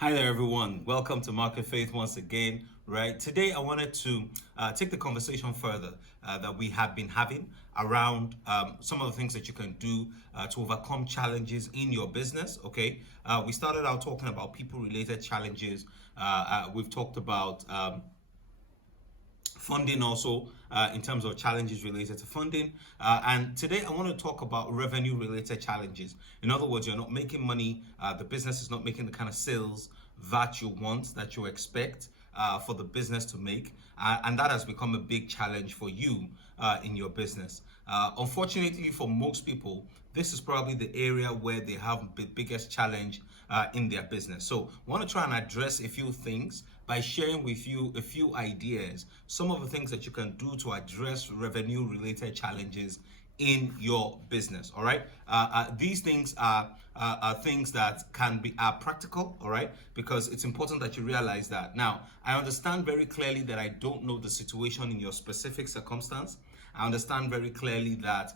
Hi there, everyone. Welcome to Market Faith once again. Right today, I wanted to take the conversation further that we have been having around some of the things that you can do to overcome challenges in your business. Okay, we started out talking about people-related challenges. We've talked about funding also in terms of challenges related to funding, and today I want to talk about revenue related challenges. In other words, you're not making money, the business is not making the kind of sales that you want, that you expect for the business to make, and that has become a big challenge for you in your business. Unfortunately for most people, this is probably the area where they have the biggest challenge in their business. So I want to try and address a few things by sharing with you a few ideas, some of the things that you can do to address revenue related challenges in your business. All right, these things are things that are practical. All right, because it's important that you realize that. Now, I understand very clearly that I don't know the situation in your specific circumstance. I understand very clearly that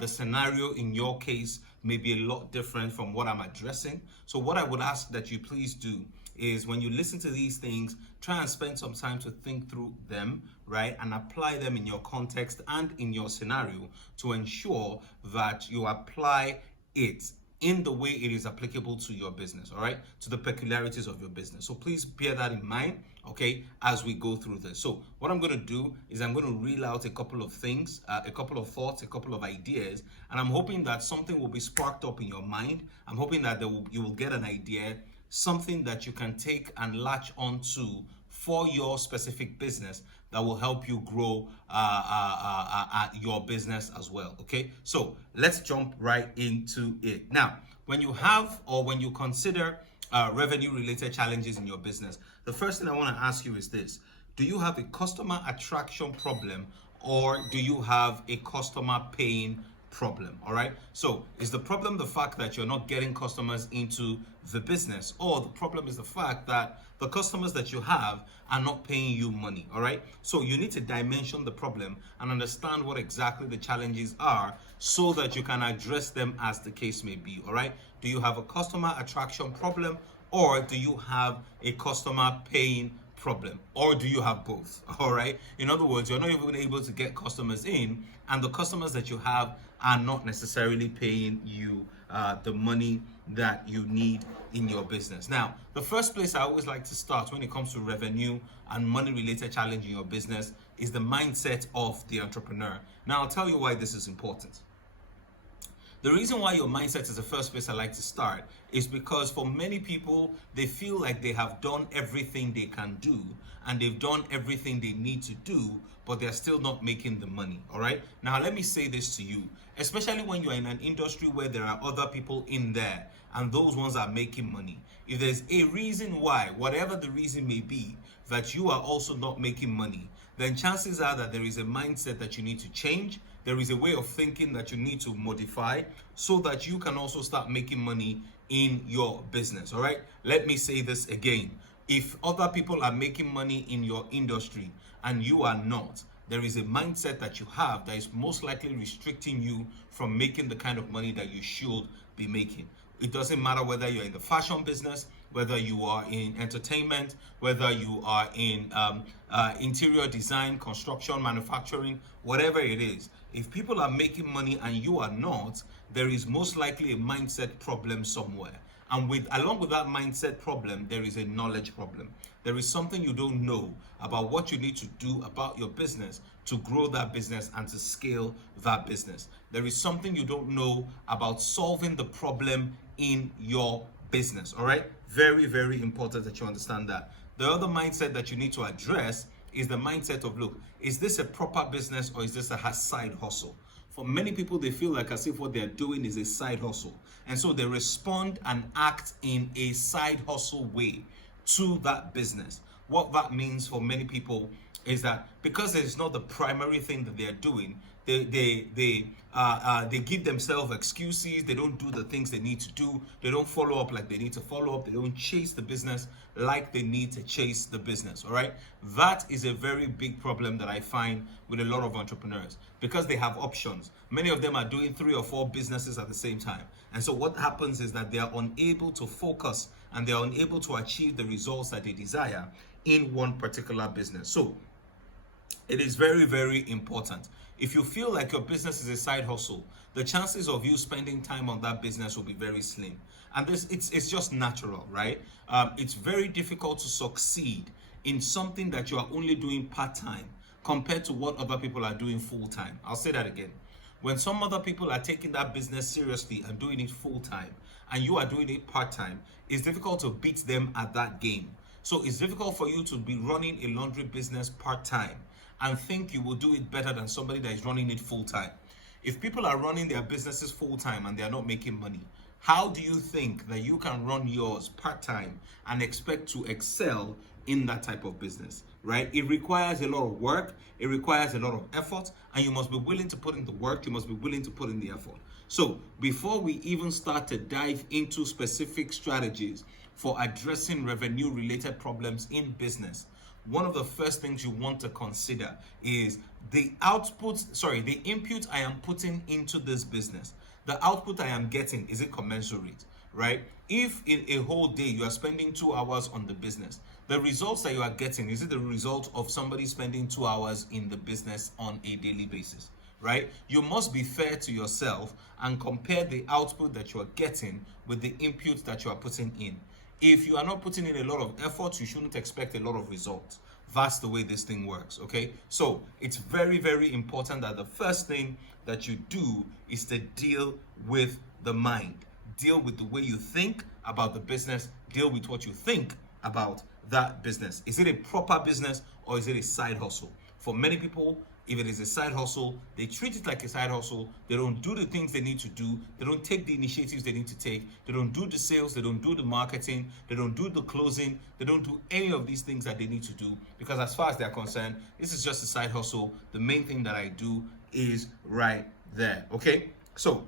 the scenario in your case may be a lot different from what I'm addressing. So what I would ask that you please do is, when you listen to these things, try and spend some time to think through them, right? And apply them in your context and in your scenario to ensure that you apply it in the way it is applicable to your business, all right? To the peculiarities of your business. So please bear that in mind, okay, as we go through this. So what I'm going to do is I'm going to reel out a couple of things, a couple of thoughts, a couple of ideas, and I'm hoping that something will be sparked up in your mind. I'm hoping that you will get an idea, something that you can take and latch onto for your specific business that will help you grow your business as well. Okay, so let's jump right into it. Now, when you consider revenue related challenges in your business, the first thing I want to ask you is this: do you have a customer attraction problem, or do you have a customer pain problem? All right, so is the problem the fact that you're not getting customers into the business, or the problem is the fact that the customers that you have are not paying you money? All right, so you need to dimension the problem and understand what exactly the challenges are so that you can address them as the case may be. All right, do you have a customer attraction problem, or do you have a customer paying problem, or do you have both? All right, in other words, you're not even able to get customers in, and the customers that you have are not necessarily paying you the money that you need in your business. Now, the first place I always like to start when it comes to revenue and money related challenge in your business is the mindset of the entrepreneur. Now, I'll tell you why this is important. The reason why your mindset is the first place I like to start is because for many people, they feel like they have done everything they can do and they've done everything they need to do, but they're still not making the money. All right. Now, let me say this to you, especially when you're in an industry where there are other people in there and those ones are making money. If there's a reason why, whatever the reason may be, that you are also not making money, then chances are that there is a mindset that you need to change. There is a way of thinking that you need to modify so that you can also start making money in your business. All right, let me say this again. If other people are making money in your industry and you are not, there is a mindset that you have that is most likely restricting you from making the kind of money that you should be making. It doesn't matter whether you're in the fashion business, whether you are in entertainment, whether you are in interior design, construction, manufacturing, whatever it is. If people are making money and you are not, there is most likely a mindset problem somewhere. And along with that mindset problem, there is a knowledge problem. There is something you don't know about what you need to do about your business to grow that business and to scale that business. There is something you don't know about solving the problem in your business. All right, very, very important that you understand that. The other mindset that you need to address is the mindset of, look, is this a proper business or is this a side hustle? For many people, they feel like as if what they're doing is a side hustle, and so they respond and act in a side hustle way to that business. What that means for many people is that because it is not the primary thing that they're doing, they give themselves excuses. They don't do the things they need to do. They don't follow up like they need to follow up. They don't chase the business like they need to chase the business. All right, that is a very big problem that I find with a lot of entrepreneurs, because they have options. Many of them are doing 3 or 4 businesses at the same time, and so what happens is that they are unable to focus and they're unable to achieve the results that they desire in one particular business. So it is very, very important. If you feel like your business is a side hustle, the chances of you spending time on that business will be very slim. And it's just natural, right? It's very difficult to succeed in something that you are only doing part-time compared to what other people are doing full-time. I'll say that again. When some other people are taking that business seriously and doing it full-time, and you are doing it part-time, it's difficult to beat them at that game. So it's difficult for you to be running a laundry business part-time and think you will do it better than somebody that is running it full-time. If people are running their businesses full-time and they are not making money, how do you think that you can run yours part-time and expect to excel in that type of business, right? It requires a lot of work, it requires a lot of effort, and you must be willing to put in the work, you must be willing to put in the effort. So before we even start to dive into specific strategies for addressing revenue-related problems in business, one of the first things you want to consider is the input I am putting into this business. The output I am getting, is it commensurate, right? If in a whole day you are spending 2 hours on the business, the results that you are getting, is it the result of somebody spending 2 hours in the business on a daily basis, right? You must be fair to yourself and compare the output that you are getting with the input that you are putting in. If you are not putting in a lot of effort, you shouldn't expect a lot of results. That's the way this thing works, okay? So it's very, very important that the first thing that you do is to deal with the mind. Deal with the way you think about the business. Deal with what you think about that business. Is it a proper business or is it a side hustle? For many people, if it is a side hustle, they treat it like a side hustle. They don't do the things they need to do. They don't take the initiatives they need to take. They don't do the sales. They don't do the marketing. They don't do the closing. They don't do any of these things that they need to do, because as far as they're concerned, this is just a side hustle. The main thing that I do is right there, okay? So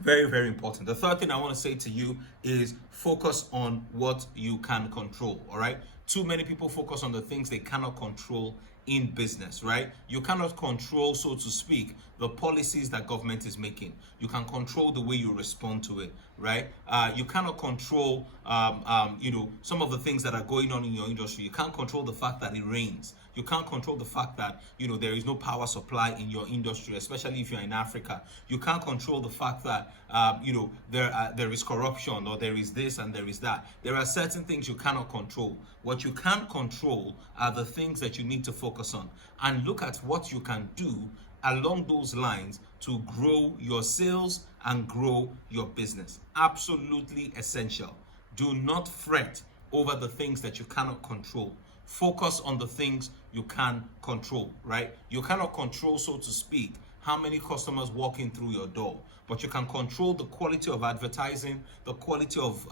very, very important. The third thing I want to say to you is focus on what you can control, all right? Too many people focus on the things they cannot control in business, right? You cannot control, so to speak, the policies that government is making. You can control the way you respond to it, right? You cannot control, some of the things that are going on in your industry. You can't control the fact that it rains. You can't control the fact that, there is no power supply in your industry, especially if you're in Africa. You can't control the fact that, there is corruption, or there is this and there is that. There are certain things you cannot control. What you can control are the things that you need to focus on, and look at what you can do along those lines to grow your sales and grow your business. Absolutely essential. Do not fret over the things that you cannot control. Focus on the things you can control, right? You cannot control, so to speak, how many customers walk in through your door, but you can control the quality of advertising, the quality of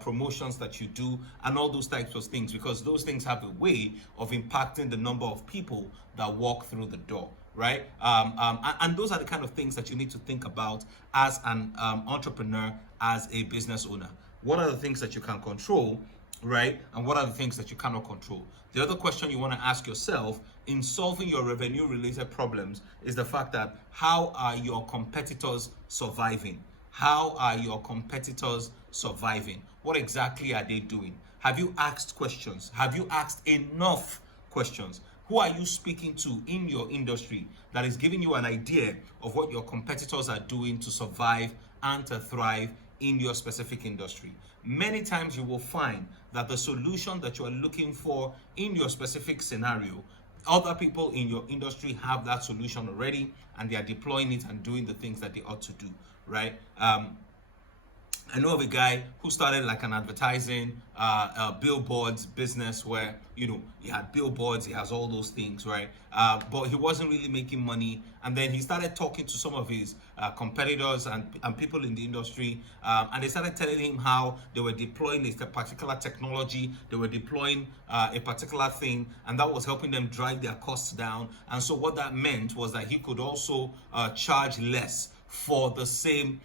promotions that you do, and all those types of things, because those things have a way of impacting the number of people that walk through the door, right? And those are the kind of things that you need to think about as an entrepreneur, as a business owner. What are the things that you can control, right? And what are the things that you cannot control? The other question you want to ask yourself in solving your revenue related problems is the fact that, how are your competitors surviving? How are your competitors surviving? What exactly are they doing? Have you asked questions? Have you asked enough questions? Who are you speaking to in your industry that is giving you an idea of what your competitors are doing to survive and to thrive in your specific industry? Many times you will find that the solution that you are looking for in your specific scenario, other people in your industry have that solution already, and they are deploying it and doing the things that they ought to do, right? I know of a guy who started like an advertising, billboards business where, he had billboards, he has all those things, right? But he wasn't really making money. And then he started talking to some of his competitors and people in the industry. And they started telling him how they were deploying a particular technology, they were deploying a particular thing, and that was helping them drive their costs down. And so what that meant was that he could also charge less for the same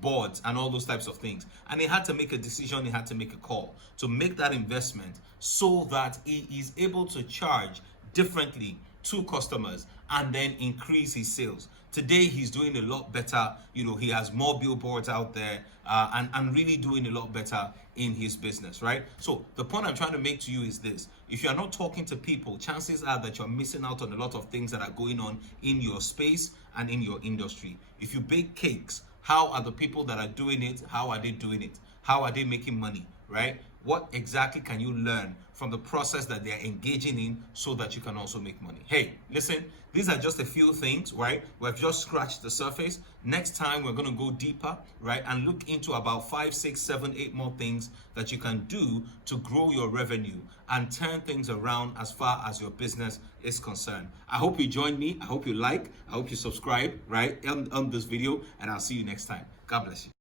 boards and all those types of things. And he had to make a decision, he had to make a call to make that investment so that he is able to charge differently to customers and then increase his sales. Today, he's doing a lot better. He has more billboards out there, and really doing a lot better in his business, right? So the point I'm trying to make to you is this: if you are not talking to people, chances are that you're missing out on a lot of things that are going on in your space and in your industry. If you bake cakes, how are the people that are doing it? How are they doing it? How are they making money, right? What exactly can you learn from the process that they're engaging in so that you can also make money? Hey, listen, these are just a few things, right? We've just scratched the surface. Next time, we're going to go deeper, right? And look into about 5, 6, 7, 8 more things that you can do to grow your revenue and turn things around as far as your business is concerned. I hope you join me. I hope you like. I hope you subscribe, right, on this video. And I'll see you next time. God bless you.